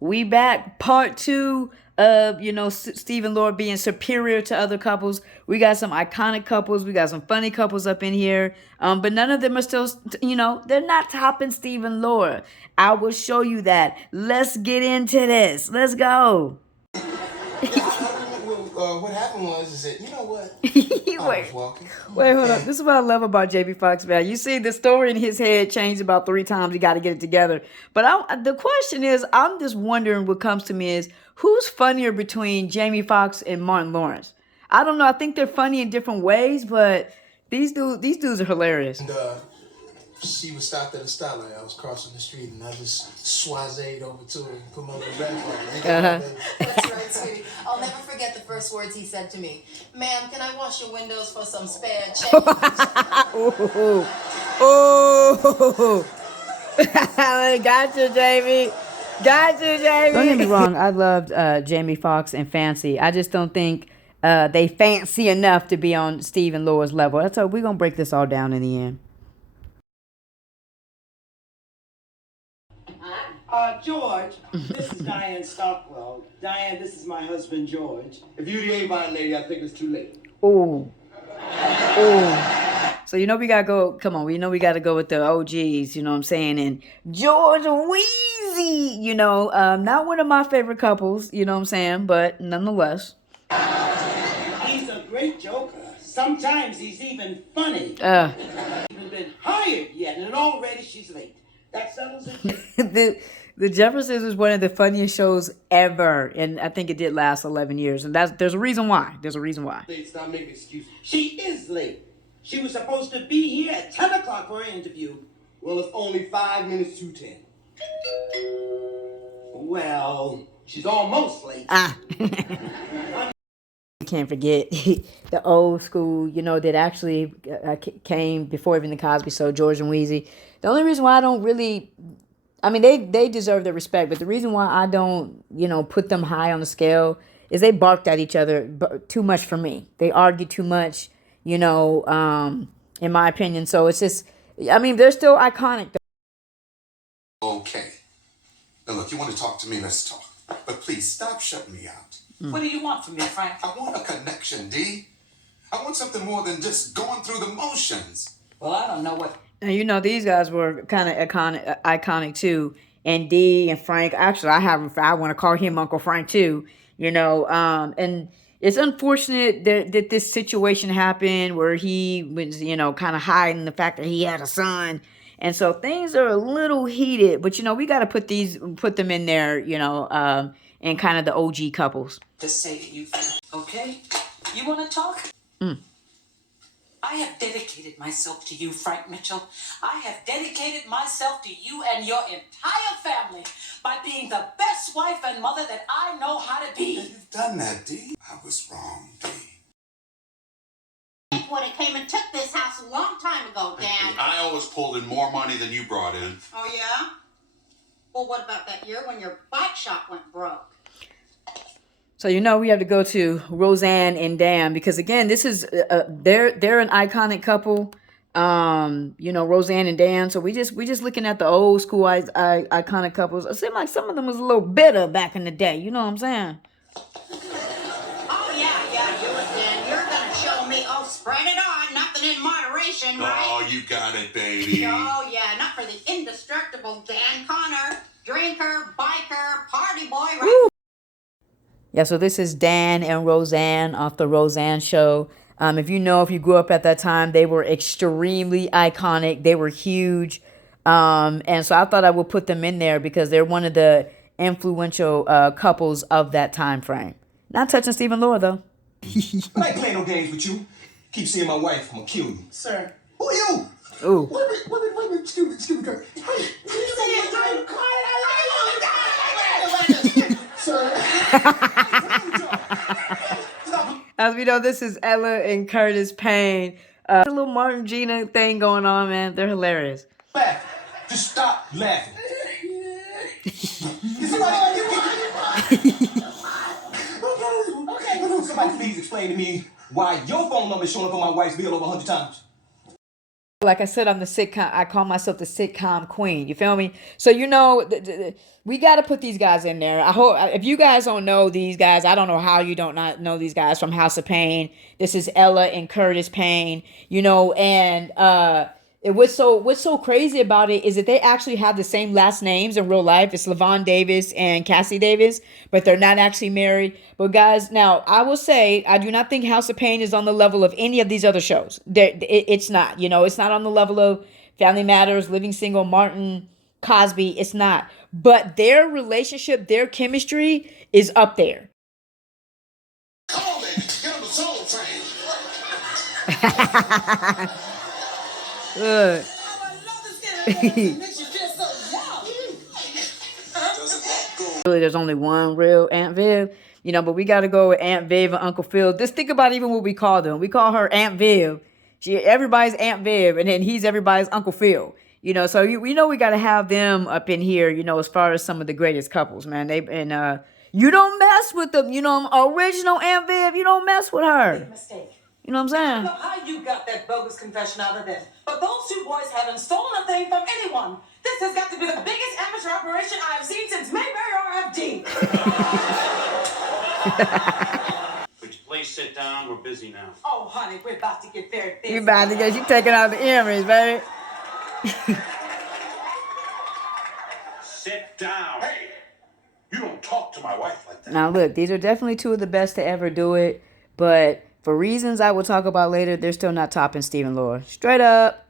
We back, part two of, Stephen Lord being superior to other couples. We got some iconic couples. We got some funny couples up in here. But none of them are still, they're not topping Stephen Lord. I will show you that. Let's get into this. Let's go. What happened was, is that, you know what? I was walking. Wait, hold up. This is what I love about Jamie Foxx, man. You see, the story in his head changed about 3 times. You got to get it together. But the question is, I'm just wondering what comes to me is, who's funnier between Jamie Foxx and Martin Lawrence? I don't know. I think they're funny in different ways, but these dudes are hilarious. And she was stopped at a stoplight. I was crossing the street, and I just swazed over to her and put my little back on her. That's right, sweetie. I'll never forget the first words he said to me. Ma'am, can I wash your windows for some spare change? Oh, got you, Jamie. Got you, Jamie. Don't get me wrong. I loved Jamie Foxx and Fancy. I just don't think they fancy enough to be on Stephen Lord's level. That's how we're going to break this all down in the end. George, this is Diane Stockwell. Diane, this is my husband, George. If you the Avon lady, I think it's too late. Oh. So, we got to go. Come on. We got to go with the OGs, you know what I'm saying? And George Wheezy, not one of my favorite couples, you know what I'm saying? But nonetheless. He's a great joker. Sometimes he's even funny. Hasn't even been hired yet, and already she's late. That settles it. The Jeffersons was one of the funniest shows ever, and I think it did last 11 years. And there's a reason why. Stop making excuses. She is late. She was supposed to be here at 10 o'clock for an interview. Well, it's only 5 minutes to 10. Well, she's almost late. You can't forget the old school, that actually came before even the Cosby Show, George and Wheezy. The only reason why I don't really, they deserve their respect, but the reason why I don't, put them high on the scale is they barked at each other too much for me. They argued too much, in my opinion. So it's just, they're still iconic. Okay. Now look, you want to talk to me, let's talk. But please stop shutting me out. What do you want from me, Frank? I want a connection, Dee. I want something more than just going through the motions. Well, I don't know what... And these guys were kind of iconic too. And Dee and Frank, actually, I want to call him Uncle Frank too, and it's unfortunate that this situation happened where he was, kind of hiding the fact that he had a son. And so things are a little heated, but we got to put them in there, and kind of the OG couples. Just say you... Okay? You want to talk? I have dedicated myself to you, Frank Mitchell. I have dedicated myself to you and your entire family by being the best wife and mother that I know how to be. You've done that, Dee. I was wrong, Dee. Would have came and took this house a long time ago, Dan. I always pulled in more money than you brought in. Oh, yeah? Well, what about that year when your bike shop went broke? So we have to go to Roseanne and Dan because again, this is they're an iconic couple. Roseanne and Dan. So we just looking at the old school iconic couples. It seemed like some of them was a little bitter back in the day. You know what I'm saying? Oh yeah, you and Dan. You're gonna show me. Oh, spread it on. Nothing in moderation, right? Oh, you got it, baby. Oh yeah, not for the indestructible Dan Connor, drinker, biker, party boy, right? Woo. Yeah, so this is Dan and Roseanne off the Roseanne show. If you grew up at that time, they were extremely iconic. They were huge. And so I thought I would put them in there because they're one of the influential couples of that time frame. Not touching Stephen Lord, though. I ain't playing no games with you. Keep seeing my wife, I'm gonna kill you. Sir. Who are you? Ooh. Wait, excuse me, Kurt. As we know, this is Ella and Curtis Payne. A little Martin Gina thing going on, man. They're hilarious. Laugh. Just stop laughing. Okay. Somebody please explain to me why your phone number is showing up on my wife's bill over 100 times. Like I said, I'm the sitcom. I call myself the sitcom queen. You feel me? So you know, we got to put these guys in there. I hope if you guys don't know these guys, I don't know how you don't not know these guys from House of Payne. This is Ella and Curtis Payne. You know, and what's so crazy about it is that they actually have the same last names in real life. It's Levon Davis and Cassie Davis, but they're not actually married. But guys, now I will say I do not think House of Pain is on the level of any of these other shows. It's not. You know, it's not on the level of Family Matters, Living Single, Martin, Cosby. It's not. But their relationship, their chemistry is up there. Come on, baby. Get on the soul train. Look. Really, there's only one real Aunt Viv, you know, but we got to go with Aunt Viv and Uncle Phil. Just think about even what we call them. We call her Aunt Viv. Everybody's Aunt Viv, and then he's everybody's Uncle Phil. You know, so we know we got to have them up in here, you know, as far as some of the greatest couples, man. You don't mess with them. You know, original Aunt Viv, you don't mess with her. Big mistake. You know what I'm I saying? don't know how you got that bogus confession out of them, but those two boys haven't stolen a thing from anyone. This has got to be the biggest amateur operation I have seen since Mayberry RFD. Would you please sit down? We're busy now. Oh, honey, we're about to get very busy. You taking out the earrings, baby. Sit down. Hey, you don't talk to my wife like that. Now, look, these are definitely two of the best to ever do it, but for reasons I will talk about later, they're still not topping Stephen Laura. Straight up.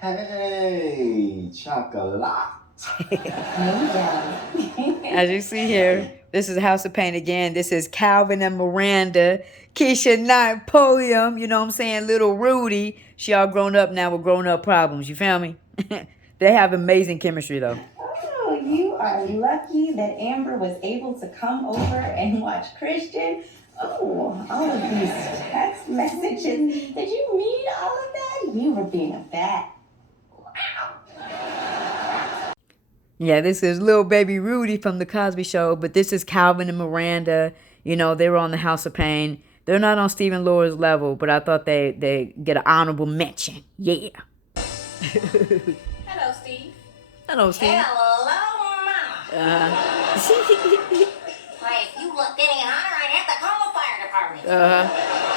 Hey, chocolate. As you see here, this is House of Pain again. This is Calvin and Miranda, Keisha Knight, Polium, you know what I'm saying, little Rudy. She all grown up now with grown-up problems, you feel me? They have amazing chemistry, though. Oh, you are lucky that Amber was able to come over and watch Christian. Oh, all of these text messages. Did you mean all of that? You were being a bat. Yeah, this is little baby Rudy from The Cosby Show, but this is Calvin and Miranda. You know, they were on the House of Pain. They're not on Stephen Laura's level, but I thought they get an honorable mention. Yeah. Hello, Steve. Hello, Steve. Hello, Mama. Hey, if you looked any hotter, I'd have to call the fire department.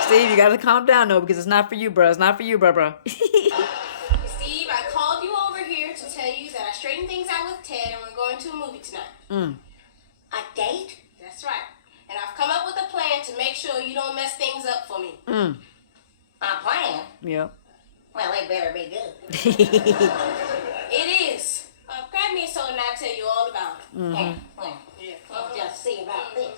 Steve, you gotta calm down, though, because it's not for you, bro. It's not for you, bro. Steve, I called you over here to tell you that I straightened things out with Ted and we're going to a movie tonight. A date? That's right. And I've come up with a plan to make sure you don't mess things up for me. A plan? Yep. Well, it better be good. It is. Grab me a soda and I'll tell you all about it. Yeah, well, we'll just see about this.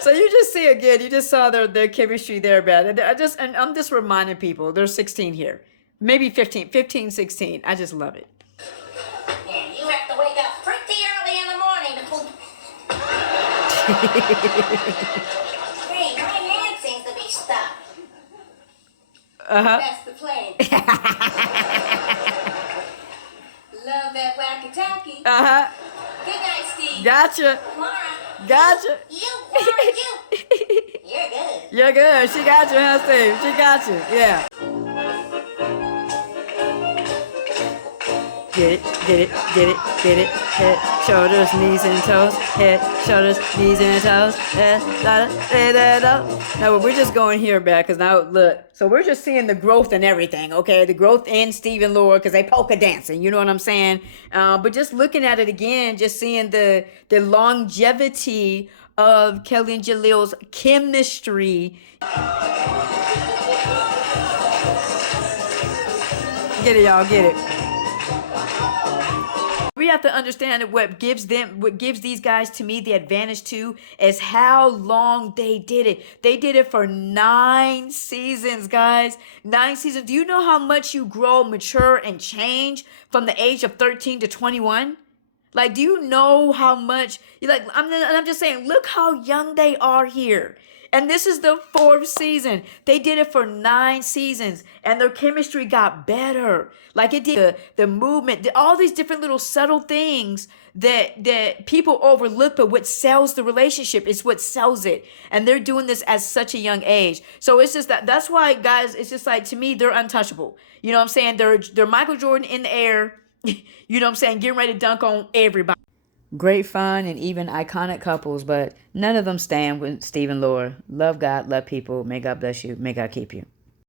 So you just see again, you just saw their chemistry there, man. I'm just reminding people, they're 16 here. Maybe 15, 16. I just love it. Yeah, you have to wake up pretty early in the morning to poop. Hey, my hand seems to be stuck. That's the plan. Love that wacky-tacky. Good night, Steve. Gotcha. Laura, Gotcha. Laura, you're good. You're good. She got you, huh, Steve? She got you. Yeah. Get it. Head, shoulders, knees, and toes. Head, shoulders, knees, and toes. Head, now, we're just going here back because now, look. So we're just seeing the growth in everything, okay? The growth in Stephen Laura because they polka dancing, you know what I'm saying? But just looking at it again, just seeing the longevity of Kelly and Jalil's chemistry. Get it, y'all, get it. We have to understand that what gives these guys, to me, the advantage too, is how long they did it. They did it for 9 seasons, guys. 9 seasons. Do you know how much you grow, mature, and change from the age of 13 to 21? Like, do you know how much? I'm just saying, look how young they are here. And this is the 4th season. They did it for 9 seasons, and their chemistry got better. Like it did the movement, all these different little subtle things that people overlook, but what sells the relationship is what sells it. And they're doing this at such a young age. So it's just that's why, guys, it's just like, to me, they're untouchable. You know what I'm saying? They're Michael Jordan in the air, you know what I'm saying, getting ready to dunk on everybody. Great fun and even iconic couples, but none of them stand with Steve and Laura. Love God, love people. May God bless you. May God keep you.